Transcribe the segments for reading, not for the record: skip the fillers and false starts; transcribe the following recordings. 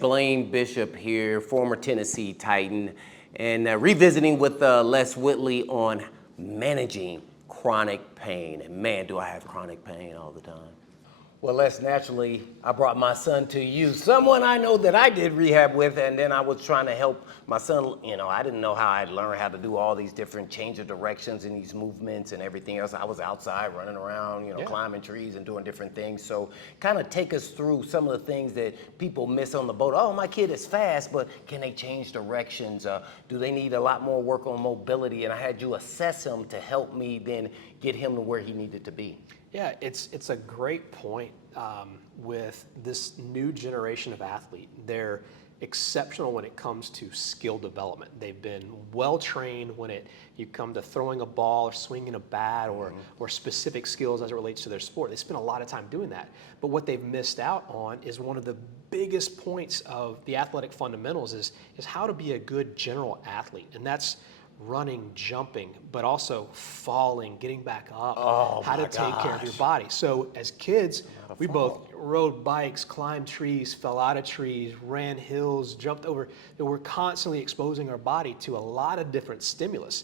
Blaine Bishop here, former Tennessee Titan, and revisiting with Les Whitley on managing chronic pain. And man, do I have chronic pain all the time. Well, Les, naturally, I brought my son to you, someone I know that I did rehab with, and then I was trying to help my son. I didn't know how I'd learn how to do all these different change of directions and these movements and everything else. I was outside running around, climbing trees and doing different things. So kind of take us through some of the things that people miss on the boat. Oh, my kid is fast, but can they change directions? Do they need a lot more work on mobility? And I had you assess him to help me then get him to where he needed to be. Yeah, it's a great point with this new generation of athlete. They're exceptional when it comes to skill development. They've been well trained when you come to throwing a ball or swinging a bat or specific skills as it relates to their sport. They spend a lot of time doing that. But what they've missed out on is one of the biggest points of the athletic fundamentals is how to be a good general athlete. And that's running, jumping, but also falling, getting back up, how to take care of your body. So as kids, we both rode bikes, climbed trees, fell out of trees, ran hills, jumped over. We're constantly exposing our body to a lot of different stimulus.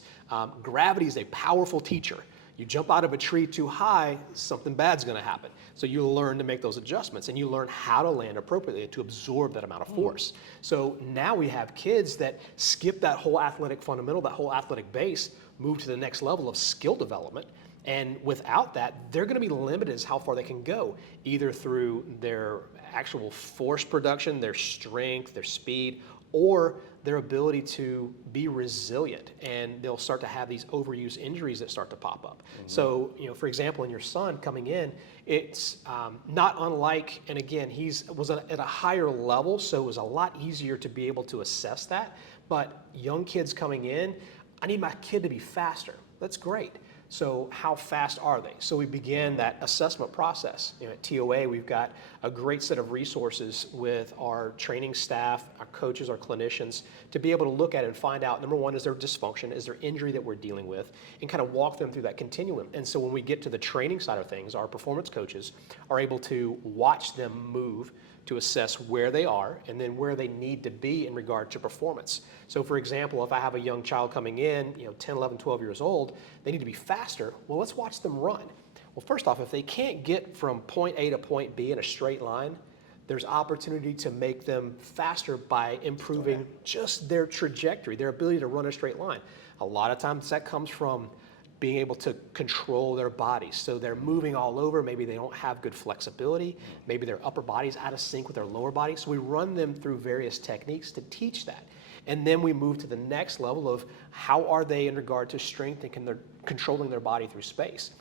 Gravity is a powerful teacher. You jump out of a tree too high, something bad's gonna happen. So you learn to make those adjustments and you learn how to land appropriately to absorb that amount of force. So now we have kids that skip that whole athletic fundamental, that whole athletic base, move to the next level of skill development. And without that, they're gonna be limited as how far they can go, either through their actual force production, their strength, their speed, or their ability to be resilient, and they'll start to have these overuse injuries that start to pop up. So, for example, in your son coming in, it's not unlike, and again, was at a higher level, so it was a lot easier to be able to assess that. But young kids coming in, I need my kid to be faster. That's great. So how fast are they? So we began that assessment process. At TOA, we've got a great set of resources with our training staff, our coaches, our clinicians, to be able to look at it and find out, number one, is there dysfunction, is there injury that we're dealing with, and kind of walk them through that continuum. And so when we get to the training side of things, our performance coaches are able to watch them move to assess where they are and then where they need to be in regard to performance. So for example, if I have a young child coming in, 10, 11, 12 years old, they need to be faster. Well, let's watch them run. Well, first off, if they can't get from point A to point B in a straight line, there's opportunity to make them faster by improving just their trajectory, their ability to run a straight line. A lot of times that comes from being able to control their bodies. So they're moving all over. Maybe they don't have good flexibility. Maybe their upper body's out of sync with their lower body. So we run them through various techniques to teach that. And then we move to the next level of how are they in regard to strength and they're controlling their body through space.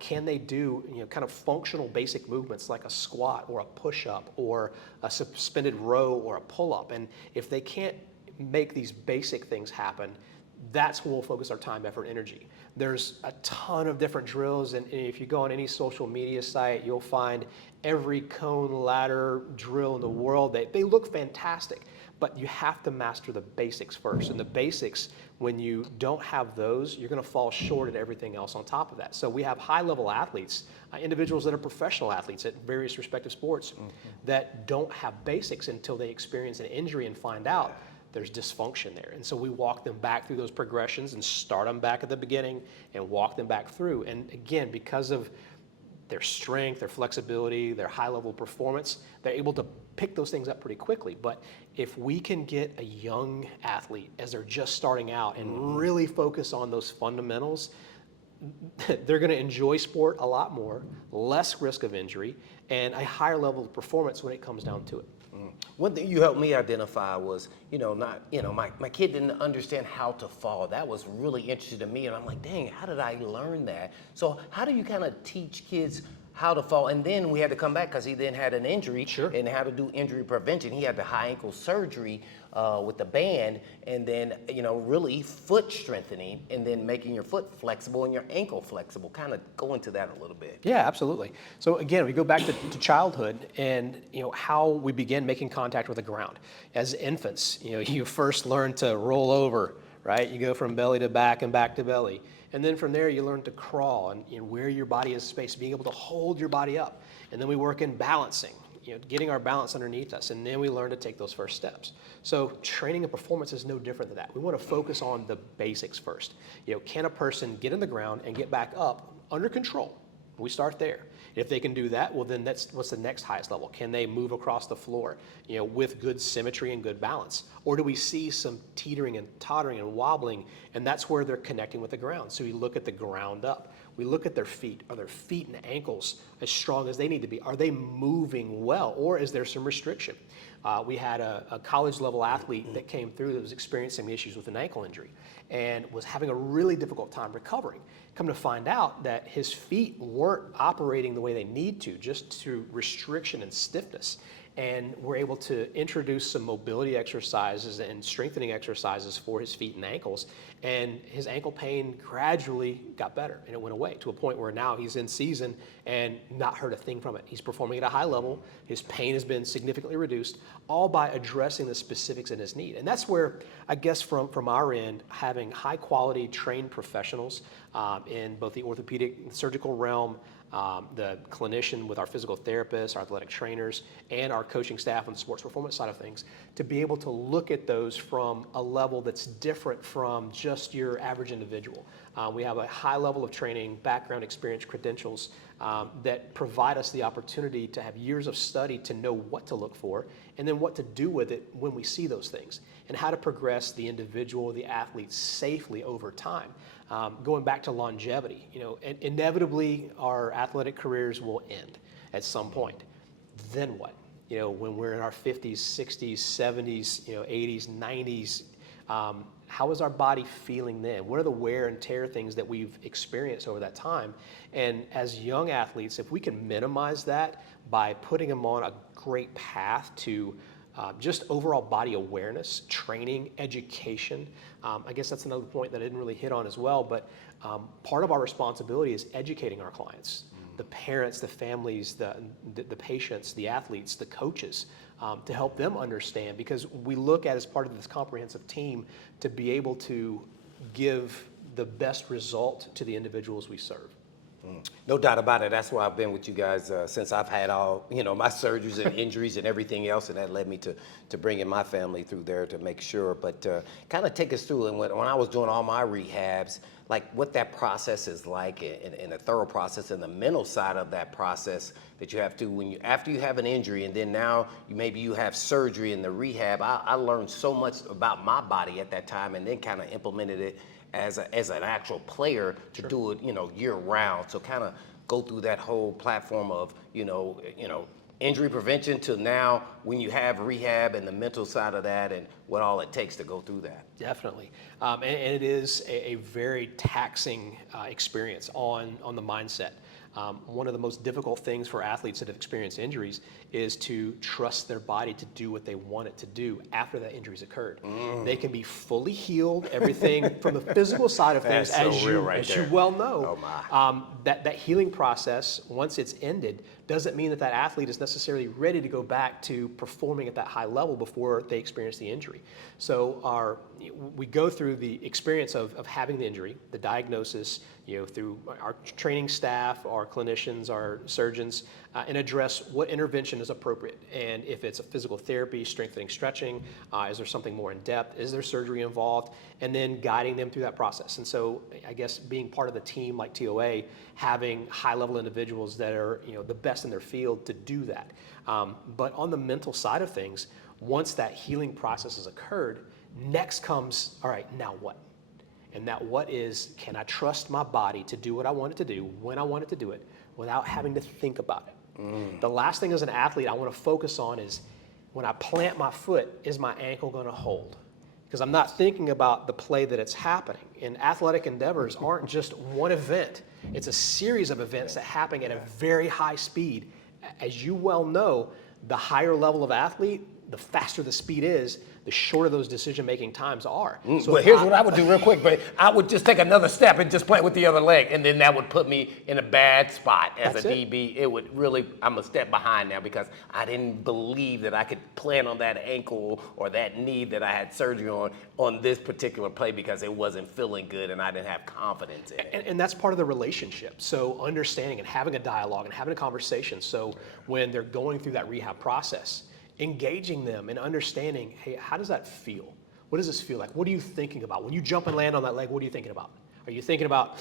Can they do kind of functional basic movements like a squat or a push-up or a suspended row or a pull-up? And if they can't make these basic things happen, that's when we'll focus our time, effort, energy. There's a ton of different drills, and if you go on any social media site, you'll find every cone ladder drill in the world. They look fantastic, but you have to master the basics first. And the basics, when you don't have those, you're gonna fall short at everything else on top of that. So we have high-level athletes, individuals that are professional athletes at various respective sports that don't have basics until they experience an injury and find out there's dysfunction there. And so we walk them back through those progressions and start them back at the beginning and walk them back through. And again, because of their strength, their flexibility, their high level performance, they're able to pick those things up pretty quickly. But if we can get a young athlete as they're just starting out and really focus on those fundamentals, they're gonna enjoy sport a lot more, less risk of injury, and a higher level of performance when it comes down to it. One thing you helped me identify was, my kid didn't understand how to fall. That was really interesting to me, and I'm like, dang, how did I learn that? So how do you kind of teach kids how to fall? And then we had to come back because he then had an injury and how to do injury prevention. He had the high ankle surgery with the band, and then really foot strengthening, and then making your foot flexible and your ankle flexible. Kind of go into that a little bit. Yeah, absolutely. So again, we go back to childhood and how we begin making contact with the ground. As infants, you first learn to roll over, right? You go from belly to back and back to belly. And then from there, you learn to crawl and where your body is spaced, being able to hold your body up. And then we work in balancing. getting our balance underneath us, and then we learn to take those first steps. So training and performance is no different than that. We want to focus on the basics first. Can a person get in the ground and get back up under control? We start there. If they can do that, well, then that's what's the next highest level. Can they move across the floor, with good symmetry and good balance? Or do we see some teetering and tottering and wobbling, and that's where they're connecting with the ground? So we look at the ground up. We look at their feet. Are their feet and ankles as strong as they need to be? Are they moving well, or is there some restriction? We had a college level athlete that came through that was experiencing issues with an ankle injury and was having a really difficult time recovering. Come to find out that his feet weren't operating the way they need to, just through restriction and stiffness. And we're able to introduce some mobility exercises and strengthening exercises for his feet and ankles. And his ankle pain gradually got better, and it went away to a point where now he's in season and not hurt a thing from it. He's performing at a high level. His pain has been significantly reduced, all by addressing the specifics in his need. And that's where, I guess, from our end, having high quality trained professionals in both the orthopedic and surgical realm, the clinician with our physical therapists, our athletic trainers, and our coaching staff on the sports performance side of things, to be able to look at those from a level that's different from just your average individual. We have a high level of training, background, experience, credentials that provide us the opportunity to have years of study to know what to look for, and then what to do with it when we see those things, and how to progress the individual, the athlete safely over time. Going back to longevity, inevitably our athletic careers will end at some point. Then what? When we're in our 50s, 60s, 70s, 80s, 90s, how is our body feeling then? What are the wear and tear things that we've experienced over that time? And as young athletes, if we can minimize that by putting them on a great path to just overall body awareness, training, education. I guess that's another point that I didn't really hit on as well, but part of our responsibility is educating our clients, the parents, the families, the patients, the athletes, the coaches, to help them understand, because we look at as part of this comprehensive team to be able to give the best result to the individuals we serve. No doubt about it. That's why I've been with you guys since I've had all, my surgeries and injuries and everything else, and that led me to bringing my family through there to make sure. But kind of take us through, and when I was doing all my rehabs, like what that process is like, and a thorough process, and the mental side of that process that you have to, after you have an injury, and then now maybe you have surgery in the rehab. I learned so much about my body at that time, and then kind of implemented it as an actual player to Sure. do it, year round. So kind of go through that whole platform of, injury prevention to now when you have rehab and the mental side of that, and what all it takes to go through that. Definitely. And it is a very taxing experience on the mindset. One of the most difficult things for athletes that have experienced injuries is to trust their body to do what they want it to do after that injury's occurred. They can be fully healed, everything from the physical side of things, That's so as real right as there. you well know. Oh my. That healing process, once it's ended, doesn't mean that athlete is necessarily ready to go back to performing at that high level before they experience the injury. So we go through the experience of having the injury, the diagnosis, through our training staff, our clinicians, our surgeons, and address what intervention is appropriate. And if it's a physical therapy, strengthening, stretching, is there something more in depth? Is there surgery involved? And then guiding them through that process. And so I guess being part of the team like TOA, having high-level individuals that are the best in their field to do that. But on the mental side of things, once that healing process has occurred, next comes, all right, now what? And that what is, can I trust my body to do what I want it to do, when I want it to do it, without having to think about it? The last thing as an athlete I want to focus on is, when I plant my foot, is my ankle going to hold? Because I'm not thinking about the play that it's happening. And athletic endeavors aren't just one event. It's a series of events that happen at a very high speed. As you well know, the higher level of athlete, the faster the speed is, the shorter those decision-making times are. So But here's what I would do real quick, but I would just take another step and just play with the other leg, and then that would put me in a bad spot as That's a it. DB. It would really, I'm a step behind now because I didn't believe that I could plan on that ankle or that knee that I had surgery on this particular play because it wasn't feeling good and I didn't have confidence in it. And that's part of the relationship. So understanding and having a dialogue and having a conversation. So when they're going through that rehab process, engaging them and understanding, hey, how does that feel? What does this feel like? What are you thinking about? When you jump and land on that leg, what are you thinking about? Are you thinking about,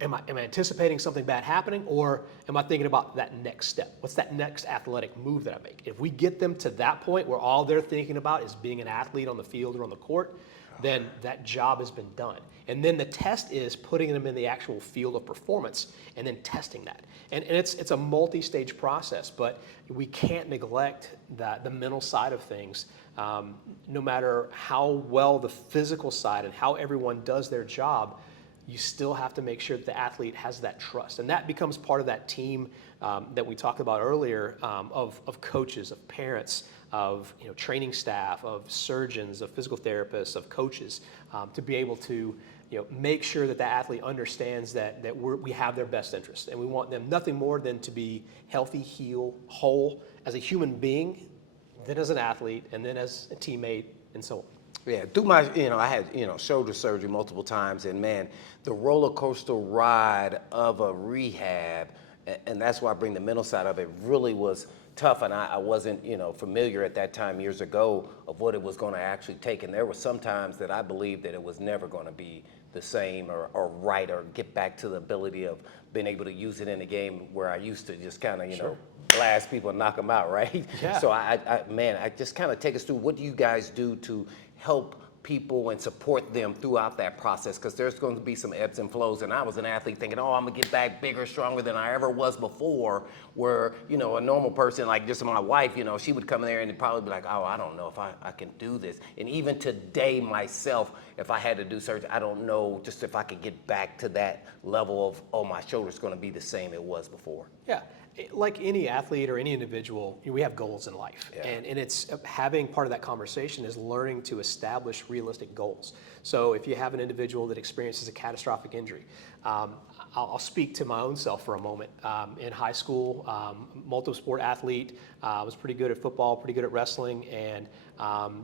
am I anticipating something bad happening, or am I thinking about that next step? What's that next athletic move that I make? If we get them to that point where all they're thinking about is being an athlete on the field or on the court, then that job has been done. And then the test is putting them in the actual field of performance and then testing that. And it's a multi-stage process, but we can't neglect the mental side of things. No matter how well the physical side and how everyone does their job, you still have to make sure that the athlete has that trust. And that becomes part of that team that we talked about earlier of coaches, of parents, of training staff, of surgeons, of physical therapists, of coaches, to be able to make sure that the athlete understands that we have their best interest, and we want them nothing more than to be healthy, whole as a human being, then as an athlete, and then as a teammate, and so on. Yeah, through my, I had, shoulder surgery multiple times, and man, the roller coaster ride of a rehab, and that's why I bring the mental side of it, really was tough, and I wasn't, familiar at that time years ago of what it was going to actually take, and there were some times that I believed that it was never going to be the same or right or get back to the ability of being able to use it in a game where I used to just kind of, blast people and knock them out, right? Yeah. So I just kind of take us through, what do you guys do to help people and support them throughout that process? Because there's going to be some ebbs and flows, and I was an athlete thinking, oh, I'm gonna get back bigger, stronger than I ever was before, where a normal person like just my wife, she would come in there and probably be like, oh, I don't know if I can do this. And even today myself, if I had to do surgery, I don't know just if I could get back to that level of, oh, my shoulder's going to be the same it was before. Yeah, like any athlete or any individual, we have goals in life. Yeah. And it's having part of that conversation is learning to establish realistic goals. So if you have an individual that experiences a catastrophic injury, I'll speak to my own self for a moment. In high school, multiple sport athlete, I was pretty good at football, pretty good at wrestling, and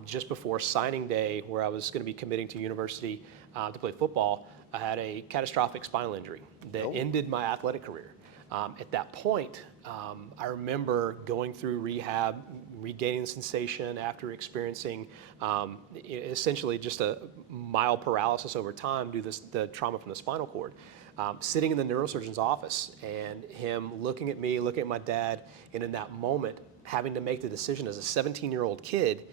just before signing day, where I was going to be committing to university to play football, I had a catastrophic spinal injury that ended my athletic career. At that point, I remember going through rehab, regaining sensation after experiencing essentially just a mild paralysis over time due to the trauma from the spinal cord. Sitting in the neurosurgeon's office and him looking at me, looking at my dad, and in that moment having to make the decision as a 17-year-old kid,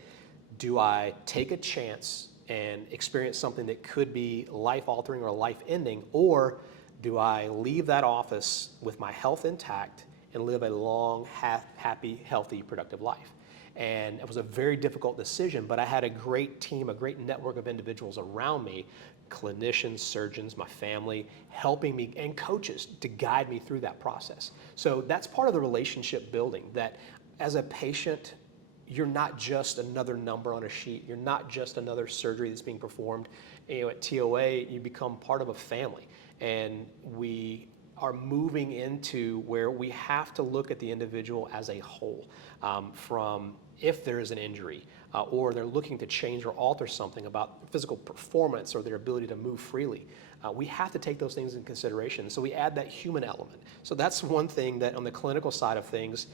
do I take a chance and experience something that could be life-altering or life-ending, or do I leave that office with my health intact and live a long, happy, healthy, productive life? And it was a very difficult decision, but I had a great team, a great network of individuals around me, clinicians, surgeons, my family, helping me, and coaches to guide me through that process. So that's part of the relationship building, that as a patient, you're not just another number on a sheet. You're not just another surgery that's being performed. At TOA, you become part of a family. And we are moving into where we have to look at the individual as a whole, from if there is an injury or they're looking to change or alter something about physical performance or their ability to move freely. We have to take those things into consideration. So we add that human element. So that's one thing that on the clinical side of things,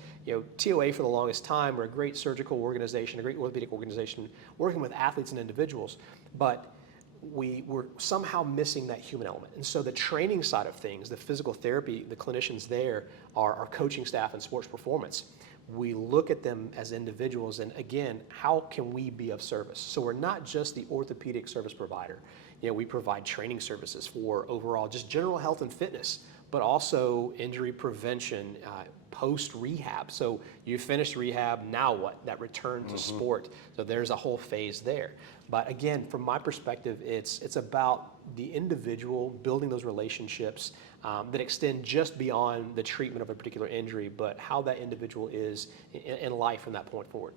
TOA for the longest time, we're a great surgical organization, a great orthopedic organization, working with athletes and individuals, but we were somehow missing that human element. And so the training side of things, the physical therapy, the clinicians there, our coaching staff and sports performance, we look at them as individuals, and again, how can we be of service? So we're not just the orthopedic service provider. We provide training services for overall just general health and fitness, but also injury prevention, post-rehab. So you finished rehab, now what? That return to sport. So there's a whole phase there. But again, from my perspective, it's about the individual building those relationships that extend just beyond the treatment of a particular injury, but how that individual is in life from that point forward.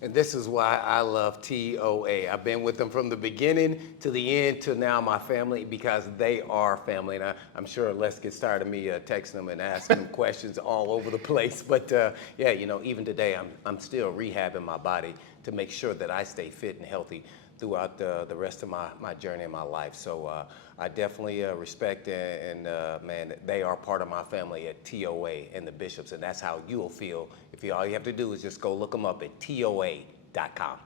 And this is why I love TOA. I've been with them from the beginning to the end to now my family, because they are family. And I'm sure Les gets tired of me texting them and asking them questions all over the place. But yeah, you know, even today I'm still rehabbing my body to make sure that I stay fit and healthy throughout the rest of my journey in my life. So I definitely respect and man, they are part of my family at TOA and the Bishops, and that's how you'll feel if all you have to do is just go look them up at TOA.com.